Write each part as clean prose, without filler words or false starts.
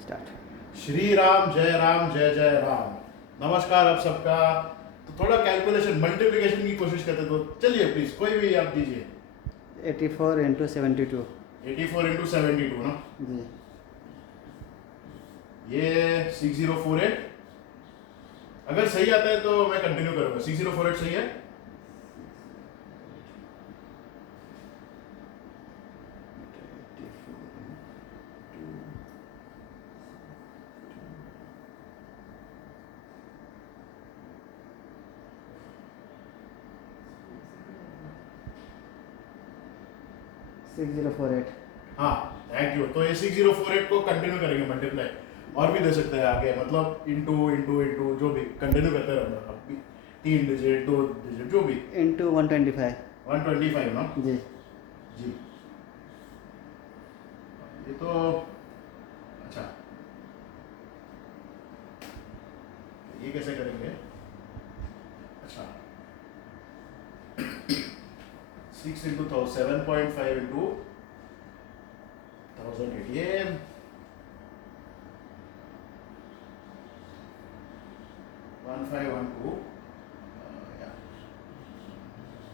Start. Shri Ram जय जय राम। नमस्कार आप सबका। तो थोड़ा कैलकुलेशन मल्टीप्लिकेशन की कोशिश करते तो चलिए प्लीज कोई भी आप दीजिए। 84 इंटू 72। 84 into 72 ना, जी ये 6048। अगर सही आता है तो मैं कंटिन्यू करूंगा। 6048 सही है। सिक्स 048। हाँ थैंक यू। तो ये 6048 को कंटिन्यू करेंगे मल्टीप्लाई, और भी दे सकते हैं आगे, मतलब इंटू इंटू इंटू जो भी कंटिन्यू करते रहना। अब भी 3 डिजिट 2 डिजिट जो भी। इंटू 125। 125 ना जी जी। ये तो अच्छा, ये कैसे करेंगे? अच्छा 6 इंटू 7.5 इंटू 1008, ये 1512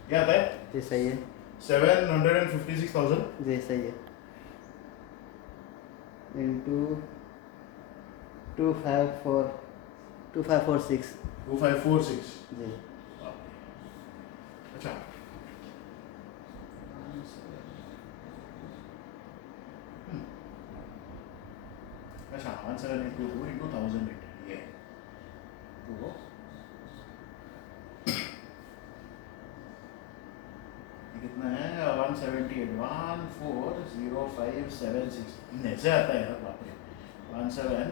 क्या आता है? जी सही है। 756,000। जी सही है। इंटू 2546। 2546। जी अच्छा अच्छा 17 इंटू 2 इंटू 1008, ये तो कितना है? 178 140,576 ऐसे आता है यार, बाप रे। 17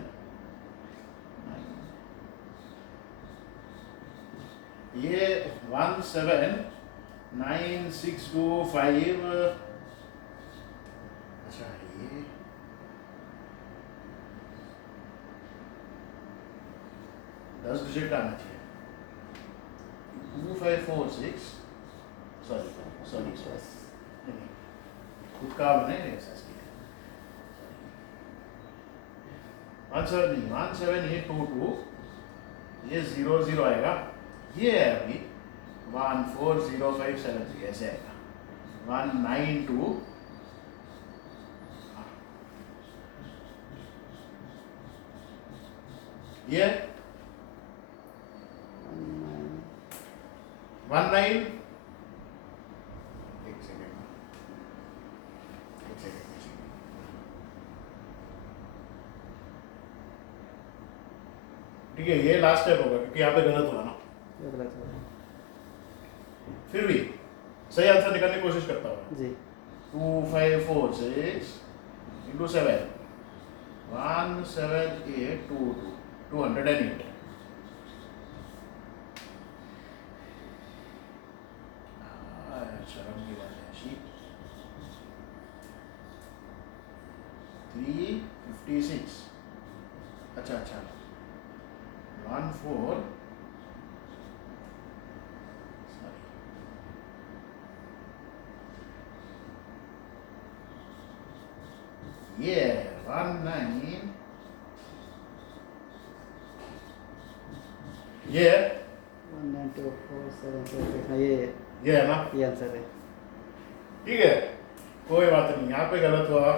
ये 179,625। अच्छा ये 10 डिजिट का आना चाहिए। 2546, सॉरी सॉरी सॉरी, नहीं खुद का मैंने ऐसा किया। 17822, ये 00 आएगा। ये है अभी 140,573 ऐसे आएगा। 192, ये 19, एक सेकेंड एक सेकेंड। ठीक है, ये लास्ट स्टेप होगा क्योंकि यहाँ पे गलत हुआ ना। ये गलत हो रहा फिर भी सही आंसर निकालने की कोशिश करता हूँ। है। जी 2546 इंटू 7, 17822, 208। शर्म की बात है शी। 356। अच्छा अच्छा 14, ये 19, ये 1924746। हाँ ये है ना। ये आंसर है। ठीक है, कोई बात नहीं, यहाँ पे गलत हुआ,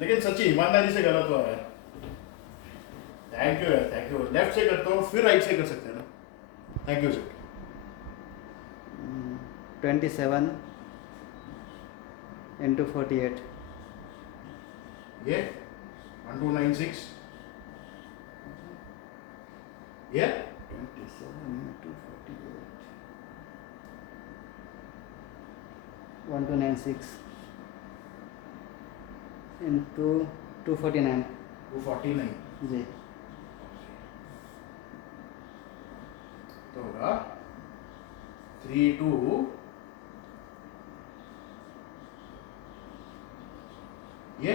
लेकिन सच्ची ईमानदारी से गलत हुआ है। थैंक यू यार, थैंक यू। लेफ्ट से करता हूँ फिर राइट से कर सकते हैं ना। Thank you sir. 27 इंटू 48। ये 1296, ये 27 इंटू 48, 1296 इंटू 249। 249 जी तो होगा 32, ये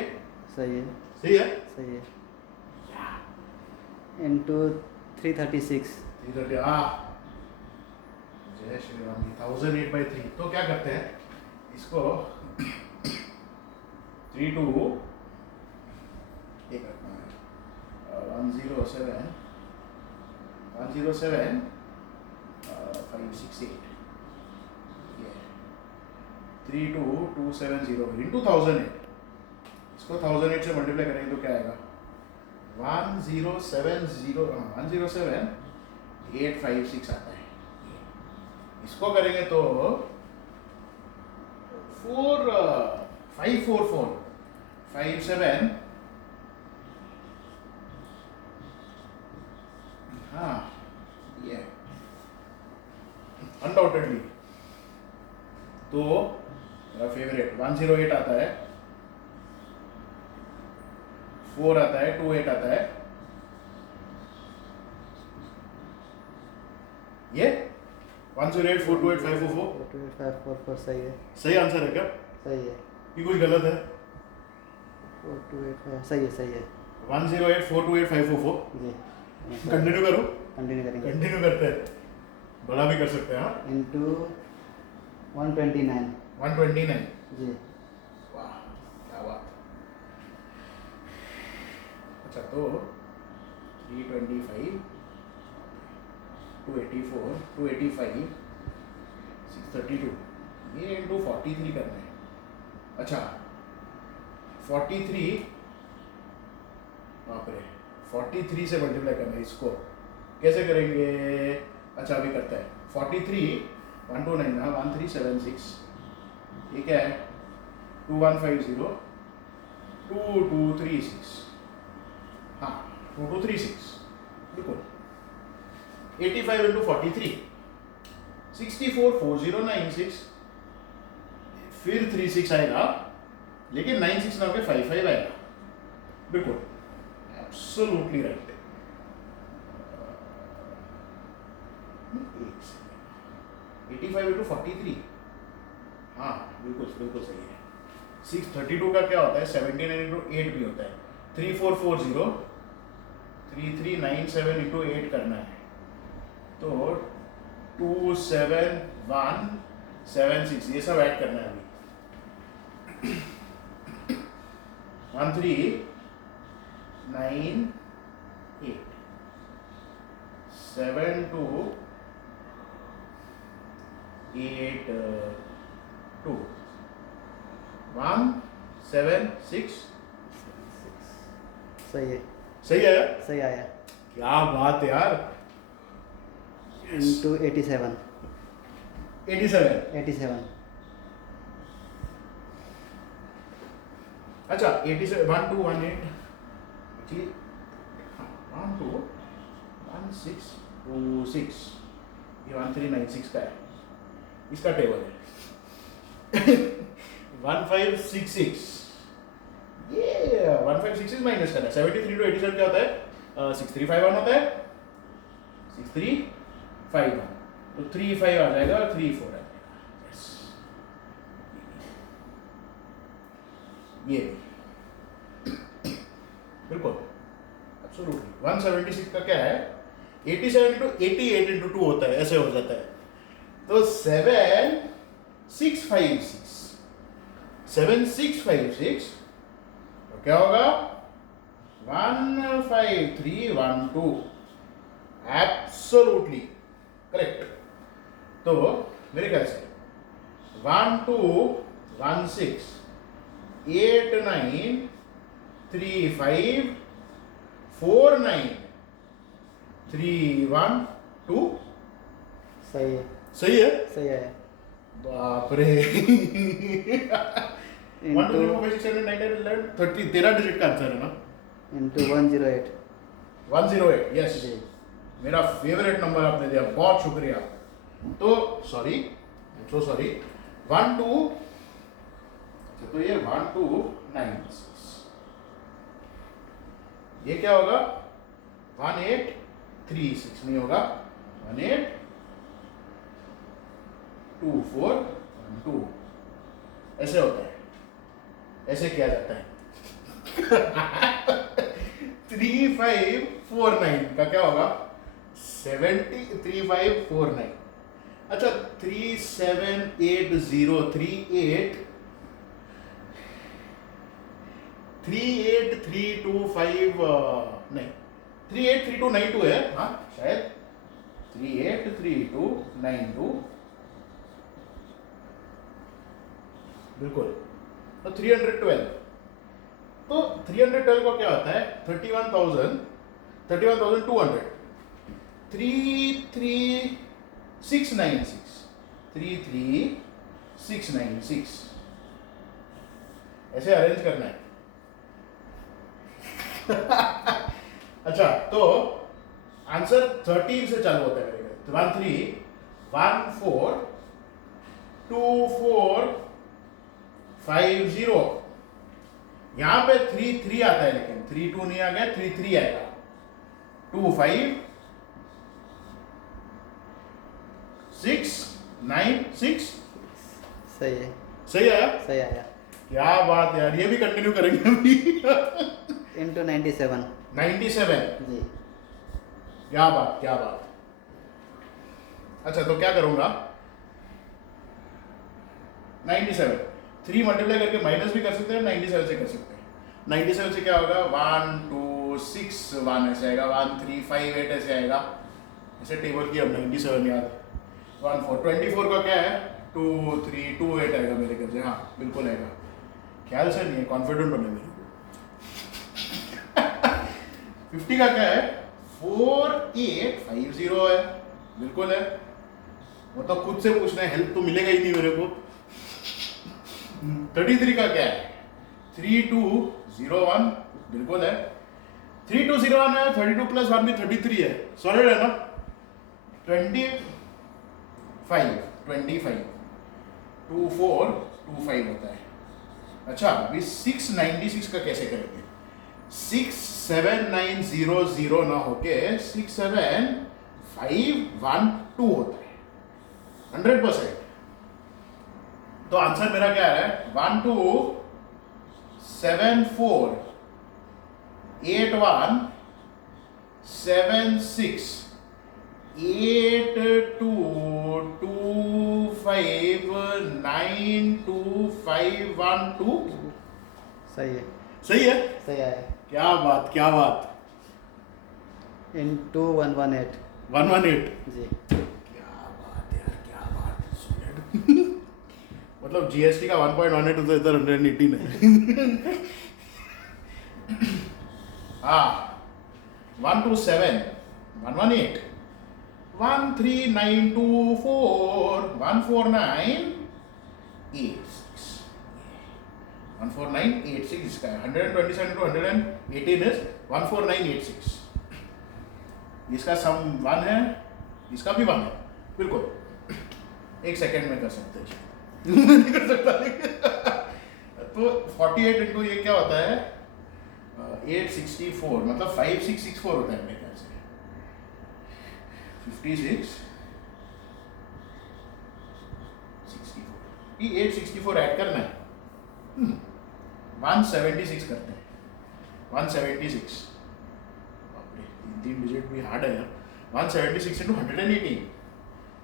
सही है। सही है। सही है। इंटू 336। 330, जय श्री राम जी। 1008/3 तो क्या करते हैं इसको 3 2 एक रखना है। 107 568 yeah 32270 into 1008 इसको 1008 से मल्टीप्लाई करेंगे तो क्या आएगा 107 आता है इसको करेंगे तो 54457 हाँ ये अनडाउटेडली तो मेरा फेवरेट 108 आता है 4 आता है 28 आता है ये 108 428 544 428 544 सही है, सही आंसर है क्या सही है। कि कुछ गलत है 428 सही है, सही है 108 428 544 जी। कंटिन्यू करो कंटिन्यू करेंगे। कंटिन्यू करते हैं बड़ा भी कर सकते हैं हाँ इंटू 129 129 जी। वाह क्या बात अच्छा तो 325 284 285 632 ये इंटू 43 करना है अच्छा 43 बाप रे 43 से मल्टीप्लाई करना है इसको कैसे करेंगे अच्छा अभी करते हैं 43 129 ना 1376 ये क्या है 2150 2236 हाँ 2236 बिल्कुल 85 इंटू 43 644096 फिर 36 आएगा लेकिन 96 ना होकर 55 आएगा बिल्कुल एब्सोल्युटली राइट 85 इंटू 43 हाँ बिल्कुल बिल्कुल सही है 632 का क्या होता है 79 इंटू 8 भी होता है 3440 3397 इंटू 8 करना है तो 27176 ये सब ऐड करना है अभी 1398 7282 176 सही है, सही है सही आया। क्या बात है यार इंटू 87 87 अच्छा 87 1218 actually 121626 ये 1396 का है इसका टेबल है 1566 ये 1566 माइनस करना है 73 टू 87 क्या होता है 6351 होता है 6351 तो 35 आ जाएगा और 34 आ जाएगा यस ये बिल्कुल एब्सोल्युटली 176 का क्या है 87 इंटू 88 इंटू 2 होता है ऐसे हो जाता है तो 7656 तो क्या होगा 15312 एब्सोल्युटली करेक्ट तो मेरे ख्याल से 1216 893549 312 सही है, सही है सही आया। बाप रे 1 2 3 4 5 6 7 8 9 10 11 13 डिजिट का आंसर है ना इंटू 108 108 यस जी। मेरा फेवरेट नंबर आपने दिया बहुत शुक्रिया तो सॉरी सो सॉरी 1 2 तो ये 1296 ये क्या होगा 1836 नहीं होगा 182412 ऐसे होता है ऐसे किया जाता है 3549 का क्या होगा 3549 अच्छा 37803838325 नहीं 383292 है, हाँ शायद 383292 बिल्कुल। तो 312, तो 312 को क्या होता है 31,200 33696 33696 ऐसे अरेंज करना है। अच्छा, तो आंसर 13 से चालू होता है मेरे को 13142450। यहां पे 33 आता है, लेकिन 32 नहीं आ गया, 33 आएगा। 25696 सही है। सही आया, सही आया। क्या बात है यार, ये भी कंटिन्यू करेंगे अभी। इंटू 97। 97, जी। क्या बात क्या बात। अच्छा, तो क्या करूंगा 97 3 मल्टीप्लाई करके माइनस भी कर सकते हैं, 97 से कर सकते हैं। 97 से क्या होगा 1261 ऐसे आएगा, 1358 ऐसे आएगा। ऐसे टेबल की अब 97 याद 24 का क्या है 2328 आएगा मेरे ख्याल से, हाँ बिल्कुल आएगा। ख्याल से नहीं है, कॉन्फिडेंट होने मेरे को। 50 का क्या है 4850 है, बिल्कुल है। वो तो खुद से पूछना है, हेल्प तो मिलेगा ही नहीं मेरे को। 33 का क्या है 3201, बिल्कुल है। 3201 है, 32 प्लस 1 भी 33 है, सॉलिड है ना। 25 2425 होता है। अच्छा, अभी 696 का कैसे करेंगे 67900 ना होके 67512 होता है 100%। तो आंसर मेरा क्या है 127481768225925112। सही है। सही है, सही आया। क्या बात क्या बात। इंटू 118। 118, जी। क्या बात यार, क्या बात। मतलब जीएसटी का 1.18 तो इधर 118 है। हाँ 127 118 13924 14986 14986 इसका है। 127 to 118 is 14986। इसका सम 1 है, इसका भी 1 है, बिल्कुल। एक सेकेंड में कर सकते हैं। नहीं कर सकता तो 48 इंटू ये क्या होता है 864, मतलब 5664 होता है मेरे ख्याल से। 56 64, ये 864 ऐड करना है। 176 करते हैं, 176। तीन डिजिट भी हार्ड है यार। 176 इंटू 118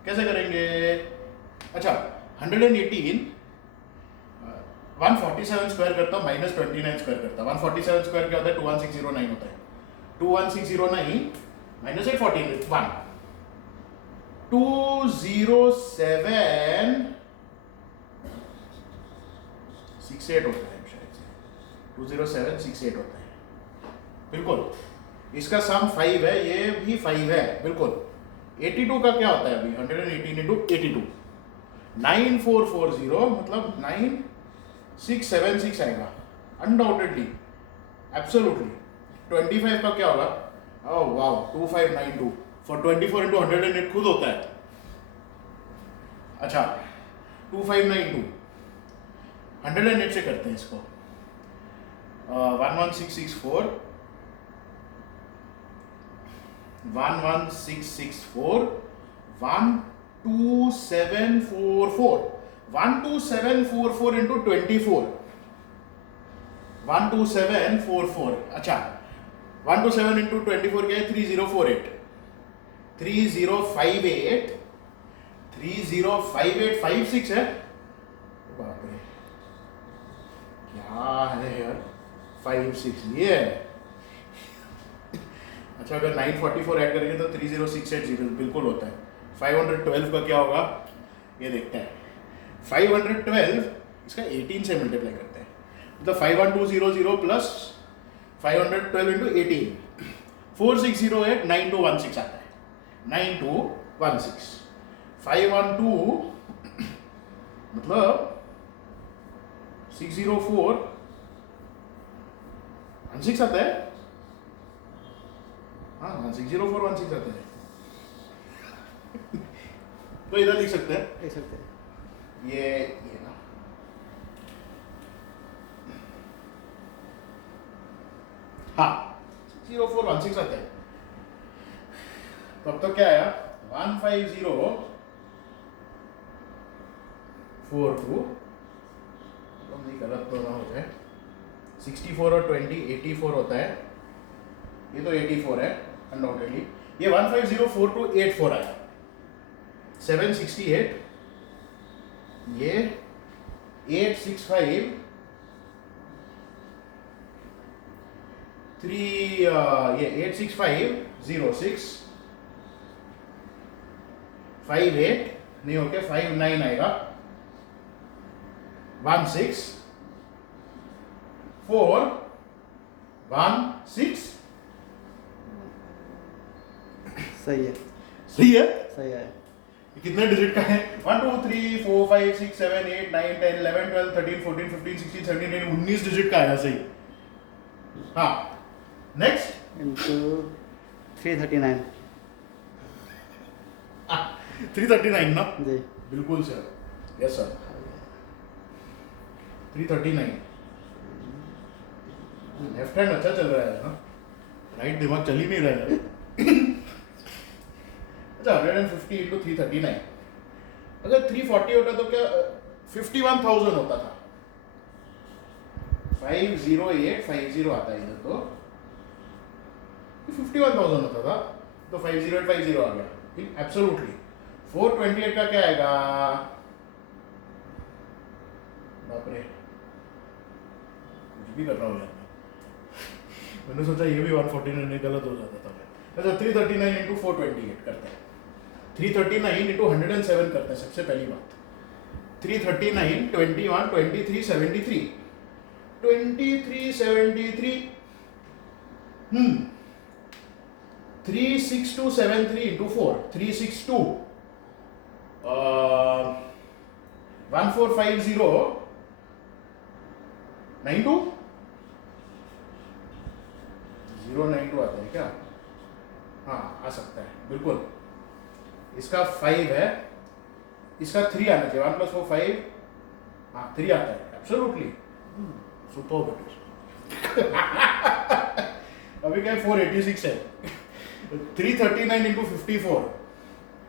कैसे करेंगे। अच्छा, 118 147 स्क्वायर करता हूँ माइनस 29 स्क्वायर करता हूँ। 147 स्क्वायर क्या होता है 21609 होता है। 21609 माइनस 814 1 20768 होता है शायद से, 20768 होता है, बिल्कुल। इसका सम 5 है, ये भी 5 है, बिल्कुल। 82 का क्या होता है अभी 118 इंटू 82 9440, मतलब 9676 आएगा अनडाउटेडली, एब्सोल्युटली। 25 का क्या होगा ओह वाओ 2592 फॉर 24 इंटू 108 खुद होता है। अच्छा 2592 108 से करते हैं इसको। 11664 11664 12744 12744 इंटू 24 12744। अच्छा 127 इंटू 24 क्या है 3048 3058 305856 है। बाप रे क्या है यार 56 ये है। अच्छा अच्छा अगर 944 ऐड करेंगे तो 30680 बिल्कुल होता है। 512 का क्या होगा ये देखते हैं। 512 इसका 18 से मल्टीप्लाई करते हैं, मतलब 51200 प्लस 512 इंटू 18 4608 9216 आता है। 9216 512 मतलब 604 16 आता है। हाँ 60416 आता है। तो इधर लिख सकते हैं देख सकते हैं। ये ना हाँ 60416 आता है। तो अब तो क्या आया 15042 नहीं गलत तो ना हो जाए। 64 और 20 84 होता है, ये तो 84 है अनडाउटेडली। ये 1504284 आया 768, ये 865 ये 86506 58 नहीं होके 59 आएगा 16416 सही है, सही है। सही है। कितने डिजिट का है 1 2 3 4 5 6 7 8 9 10 11 12 13 14 15 16 17 19 डिजिट का आया सही। हाँ नेक्स्ट इंटू 339 339 ना जी। बिल्कुल sir, yes sir 339। Left hand अच्छा चल रहा है ना, राइट दिमाग चल ही नहीं रहा है। अच्छा 150 इंटू 339, अगर 340 होता तो क्या 51,000 होता था। 50850 आता है इधर तो 51,000 होता था, तो 50850 आ गया एब्सोल्युटली। 428 का क्या आएगा, बाप रे कुछ भी कर रहा हूँ यार मैंने सोचा ये भी 149 गलत हो जाता था। अच्छा 339 इंटू 428 करते हैं, 339 इंटू 107 करते हैं। सबसे पहली बात 339 21 23 73 23 73 36273 इंटू 4 362 1450 92 092 आता है क्या? हाँ आ सकता है बिल्कुल। इसका 5 है, इसका 3 आना चाहिए। 1 + 4 5, हाँ 3 आता है एब्सोल्युटली सुपर बेटर। अभी क्या 486 है। 339 इंटू 54,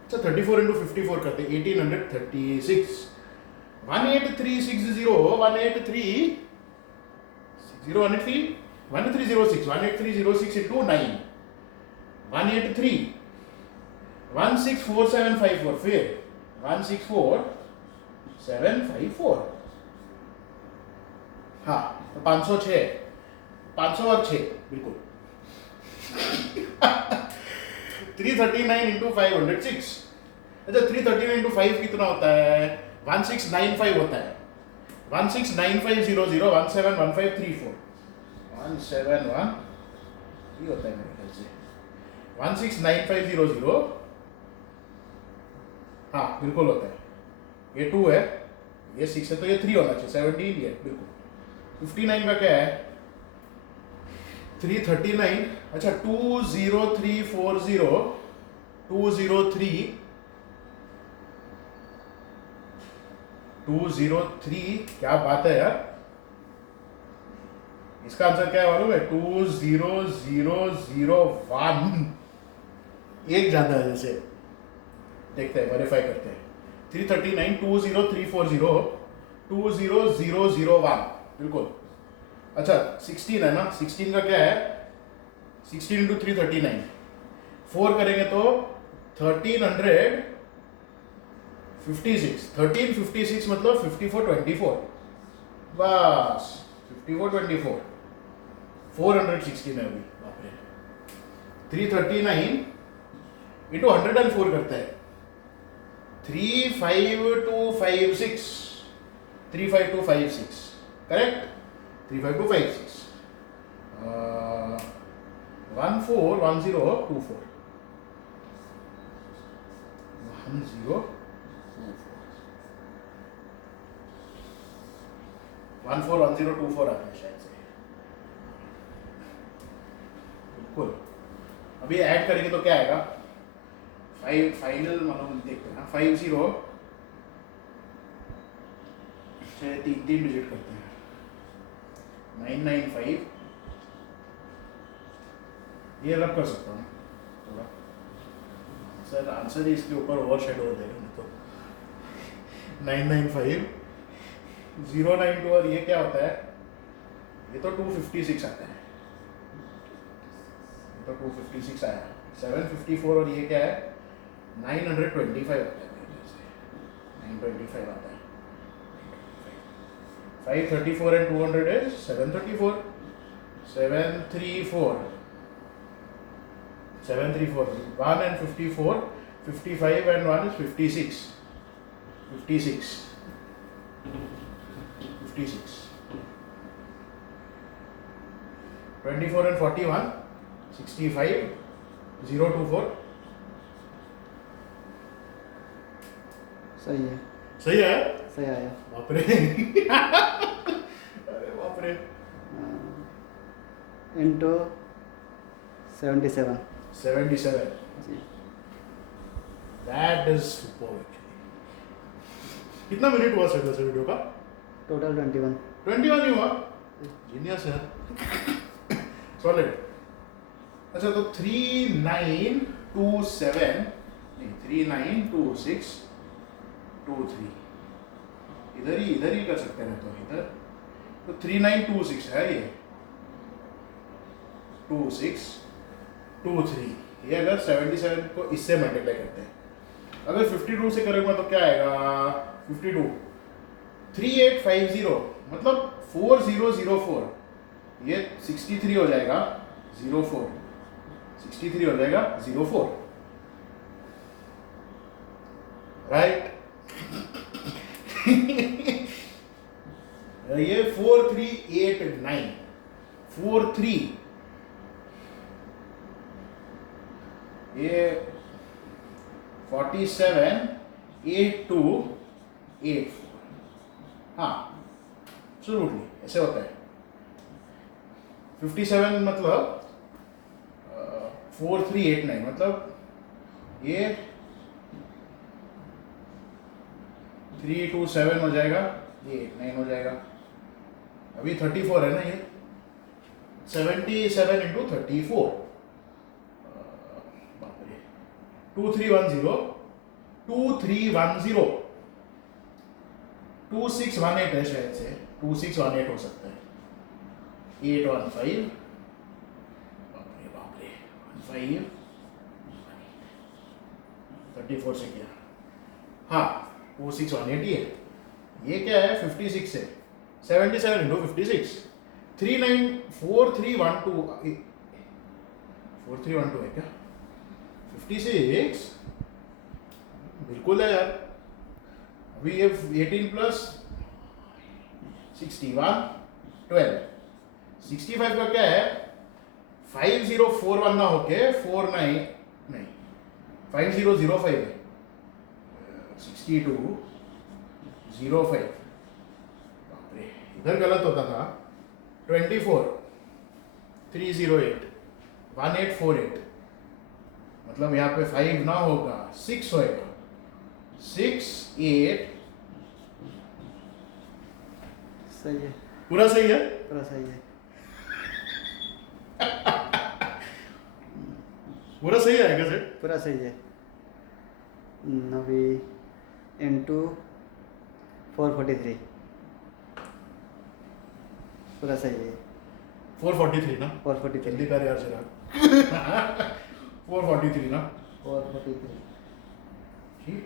अच्छा 34 इंटू 54 करते 1836। 18360 183 013 1306 18306 इंटू 9 183 164754 फिर 164754। हाँ तो 506 500 और 6 बिल्कुल। 339 इंटू 506, अच्छा 339 इंटू 5 कितना होता है 1695 होता है। 169500 171534 171 ये होता है मेरे ख्याल से 169500। हाँ बिल्कुल होता है, ये 2 है ये 6 है तो ये 3 होना चाहिए 17 ये बिल्कुल। 59 का क्या है 339, अच्छा 20340 203 क्या बात है यार। इसका आंसर क्या है मालूम है 20001 एक ज्यादा है जैसे, देखते हैं वेरीफाई करते हैं। 339 20340 20001 बिल्कुल। अच्छा 16 है ना, 16 का क्या है 16 इंटू 339 4 करेंगे तो 1356 1356 मतलब 5424 बस 5424 416 है अभी बाप रे। 339 इंटू 104 करता है 35256 35256 करेक्ट 35256 141024 141024 आता है शायद से बिल्कुल अभी ऐड करेंगे तो क्या आएगा फाइनल मतलब देखते हैं ना 50 तीन डिजिट करते हैं 995 ये रब कर सकता हूँ थोड़ा सर आंसर ही इसके ऊपर ओवर शेड हो जाएगा तो 995 092 और ये क्या होता है ये तो 256 आता है ये तो 256 आया 754 और ये क्या है 925 आता है 925 आता है 534 and 200 is 734 734 1 and 54 55 and 1 is 56 24 and 41 65 024 सही है, सही है सही आया। बाप रे अरे बाप रे इंटू 77 77 जी। दैट इज सुपर कितना मिनट हुआ सर वैसे वीडियो का टोटल 21। 21 ही हुआ जीनियस है सॉलिड अच्छा तो 3927 नहीं 392623 इधर ही कर सकते हैं तो इधर तो 3926 है ये 2623 ये अगर 77 को इससे मल्टीप्लाई करते हैं अगर 52 से करेंगे तो क्या आएगा 52 3850 मतलब 4004 ये 63 हो जाएगा 04 63 हो जाएगा 04 राइट ये 4389 43 ये 478284 हाँ एब्सोल्युटली ऐसे होता है 57 मतलब 4389 मतलब ये 327 हो जाएगा ये 89 हो जाएगा अभी 34 है ना ये 77 इंटू 34 बाप रे 2310 2618 है शायद से 2618 हो सकता है 815 बाप रे 15 34 से किया हाँ 2618 ही है ये क्या है 56 है 77 इंटू 56 394312 4312 है क्या 56 बिल्कुल है यार अभी ये 18 प्लस 61 12 65 का क्या है 5041 ना होके 49 नहीं 5005 है 62 05 इधर गलत होता था 24 308 1848 मतलब यहाँ पे 5 ना होगा 6 होएगा 6 8 सही है, पूरा सही है पूरा सही है। पूरा सही आएगा सर पूरा सही है। अभी इंटू 443 पूरा सही है। 443 ना 443 जल्दी कर यार जरा 443 ना 443 ठीक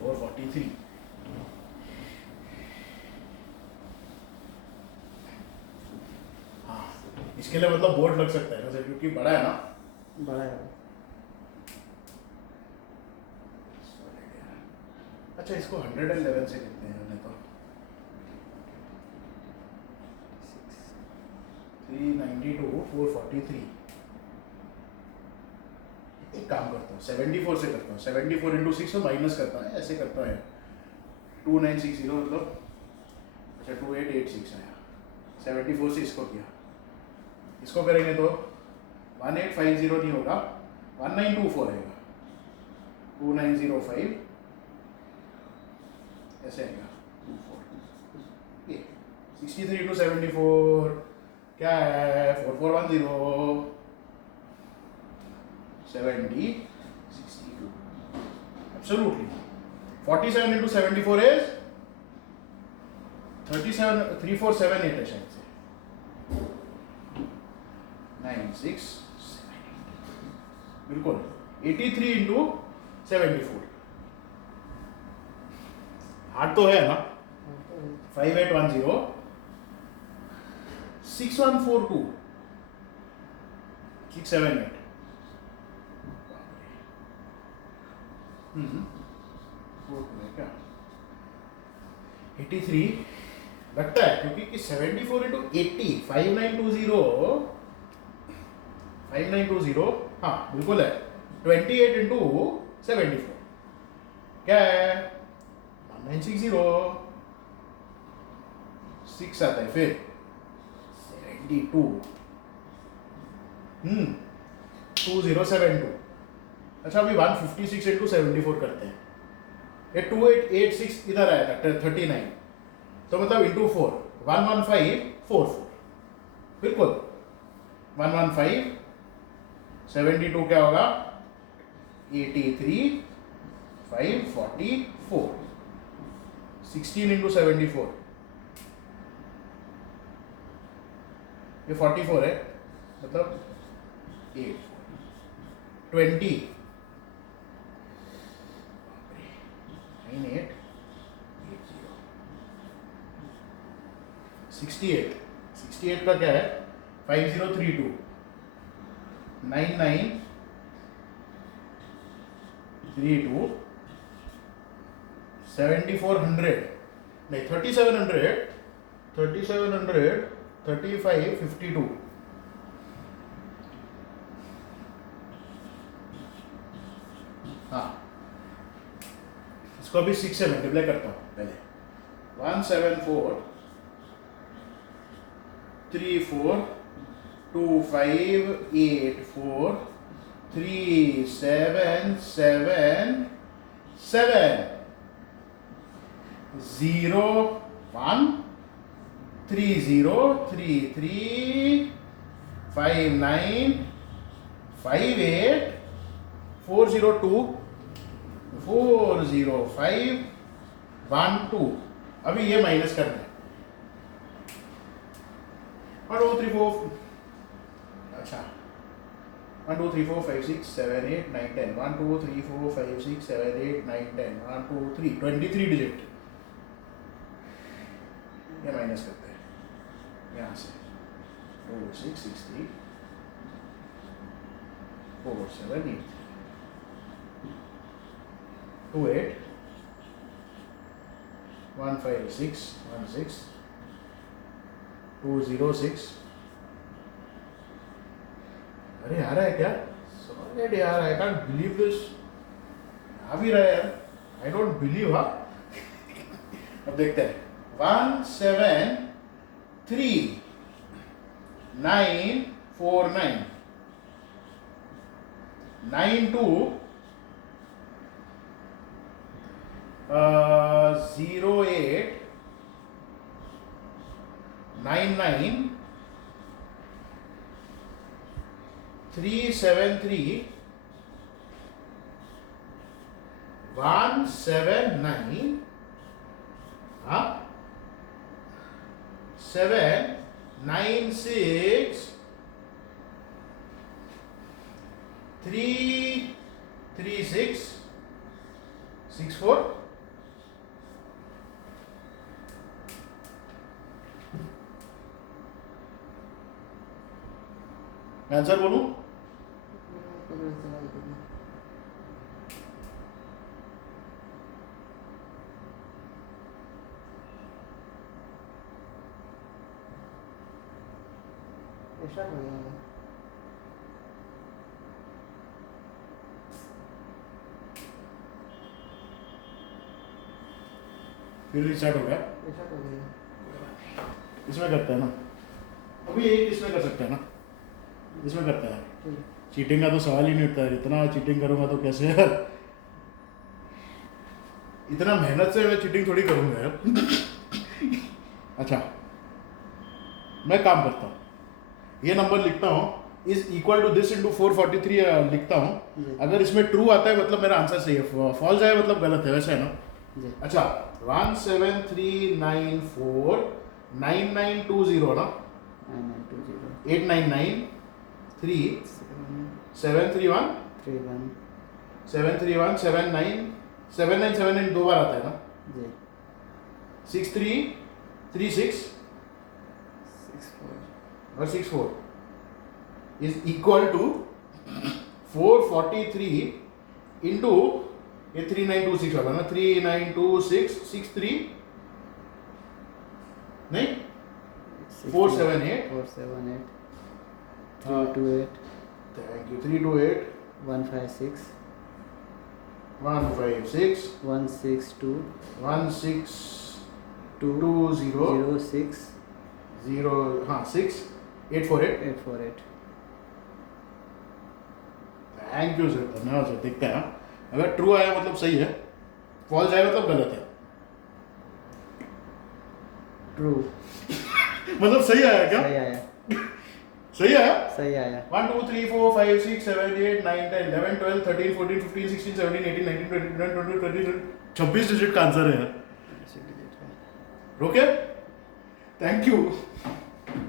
443 इसके लिए मतलब बोर्ड लग सकता है ना सर, क्योंकि बड़ा है ना। बड़ा है। अच्छा, इसको 111 से कितने हैं हमने तो 392 443। एक काम करता हूँ 74 से करता हूँ, 74 इंटू 6 तो माइनस करता है, ऐसे करता है 2960 मतलब, अच्छा 2886 आया। 74 से इसको किया, इसको करेंगे तो 1850 नहीं होगा, 1924 आएगा, 2905 ऐसे आएगा 24। ये 63 इंटू 74 क्या है, 4410 70 62 absolutely। 47 into 74 is 37 3478 है शायद से, 9678 बिल्कुल। 83 into 74 हार्ड तो है ना। 5810 6142 678। क्या 83 लगता है, क्योंकि 74 इंटू 80 5920 हाँ बिल्कुल है। 28 इंटू 74 क्या है 1960 6 आता है फिर 72 2072। अच्छा अभी 156 इंटू 74 करते हैं, ये 2886 इधर आया था 39, तो मतलब इंटू 4 11544 बिल्कुल 115 72 क्या होगा 83 544 16 इंटू 74 ये 44 है, मतलब 8 20 98 68 का क्या है 5032 9932 7400 नहीं 3700 3552 हाँ इसको अभी 6 से मल्टीप्लाई करता हूँ पहले 174 34 2584 3777 0 1 3033 59 58 402 405 12। अभी ये माइनस करना है 1 2 3 4 अच्छा 1 2 3 4 5 6 7 8 9 10 1 2 3 4 5 6 7 8 9 10 1 2 3 23 डिजिट ये माइनस करते हैं यहाँ से 4 6 6 3 4 7 8 2 8 1 5 6 1 6 2 0 6। अरे आ रहा है क्या समझ यार, आई कांट बिलीव दिस, आ भी रहा है यार, आई डोंट बिलीव। हाँ अब देखते हैं 1 7 3 9 4 9 9 2 0 8 9 9 3 7 3 1 7 9 हाँ 7 9 6 3 3 6 6 4 1 मैं आंसर बोलूं? स्टार्ट हो गया। फिर रिस्टार्ट हो गया। स्टार्ट हो गया। इसमें करते हैं ना, अभी एक इसमें कर सकते हैं ना, इसमें करते हैं। ठीक। चीटिंग का तो सवाल ही नहीं उठता है, इतना चीटिंग करूंगा तो कैसे यार, इतना मेहनत से मैं चीटिंग थोड़ी करूंगा यार। अच्छा, मैं काम करता हूँ, ये नंबर लिखता हूँ, is equal to this into 443 लिखता हूँ। जी। अगर इसमें ट्रू आता है मतलब मेरा आंसर सही है, फॉल्स आए मतलब गलत है, वैसे है ना? जी। अच्छा, 17394 9920 ना, 9920 899 731 31 731 79 दो बार आता है ना, जी। 6336 64 और 64 इज इक्वल टू 443 इंटू ये 3926 वाला ना, 392663 नहीं 478 478 328 थैंक यू 328 156 156 162 1620 06 0 हाँ 6 848 848। थैंक यू सर, धन्यवाद सर। देखते हैं हाँ। अगर ट्रू आया मतलब सही है, फॉल्स आया मतलब गलत है। ट्रू। मतलब सही आया क्या? सही आया। सही आया। सही आया। 1 2 3 4 5 6 7 8 9 10 11 12 13 14 15 16 17 18 19 20 21 22 23 26 डिजिट का आंसर है यार। Okay, thank you.